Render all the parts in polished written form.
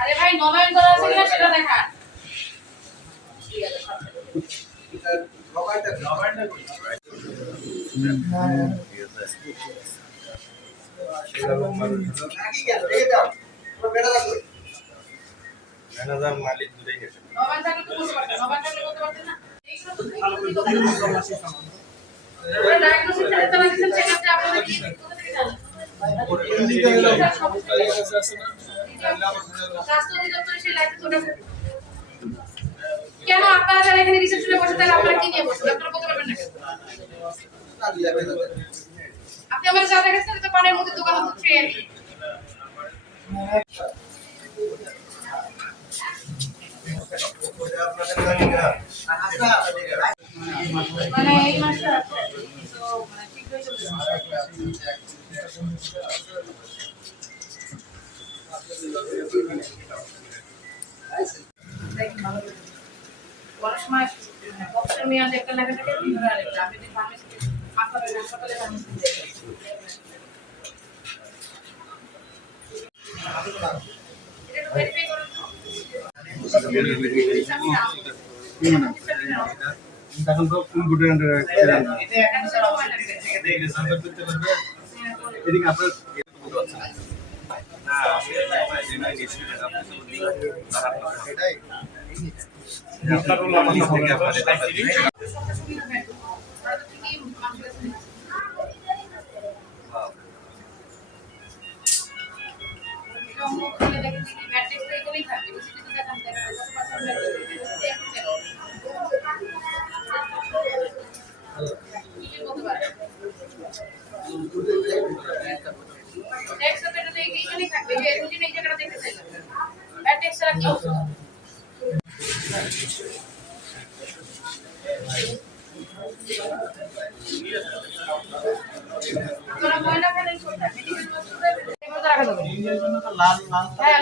আরে ভাই নবায়ন করা আছে কিনা সেটা দেখা। মালিক দূরে গেছে। নবায়ন থাকলে তো বলতে পারতেন, নবায়ন থাকলে বলতে পারতেন না। এইগুলো তো ডায়াগনোসিস চালাতে লাগছেন সেক্ষেত্রে আপনারা কি কোথা থেকে জানেন? স্বাস্থ্য অধিদপ্তরে সেই লাইসেন্স ওটা কেন আপনারা যারা এখানে রিসেপশনে বসে থাকেন আপনারা কি নিয়ে বসেন? আপনারা বলতে পারবেন না কেন? আপনি আমার যা দেখাচ্ছেন তো পানের মধ্যে দোকান হচ্ছে আর কি। মানে এই মাসে আছে তো মানে ঠিক হয়ে যাবে। অনেক সময় বক্সের মেয়াদ একটা লেখা থাকে ধরে আরেকটা আমি যদি ফার্মেসি আপনাদের হাসপাতালে ফার্মেসি এটা ভেরিফাই করুন এখন তো কম্পিউটার এটা একটা সময় লাগবে এদিকে সার্ভার করতে পারবে এদিকে আপনার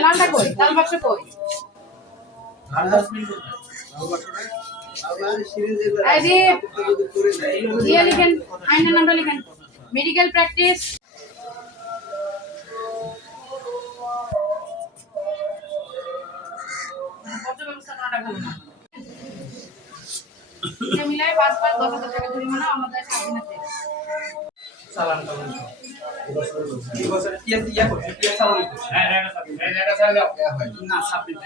লালটা কই লাল বাক্স কই লিখেন আইনের নামটা লিখেন মেডিকেল প্র্যাকটিস মিলাই 5-10,000 টাকা জরিমানা আমাদের সামনে চালান চালান এই বছর ইয়া করছে ইয়া চালান করছে হ্যাঁ এটা ছাড়া দাও না সাবমিট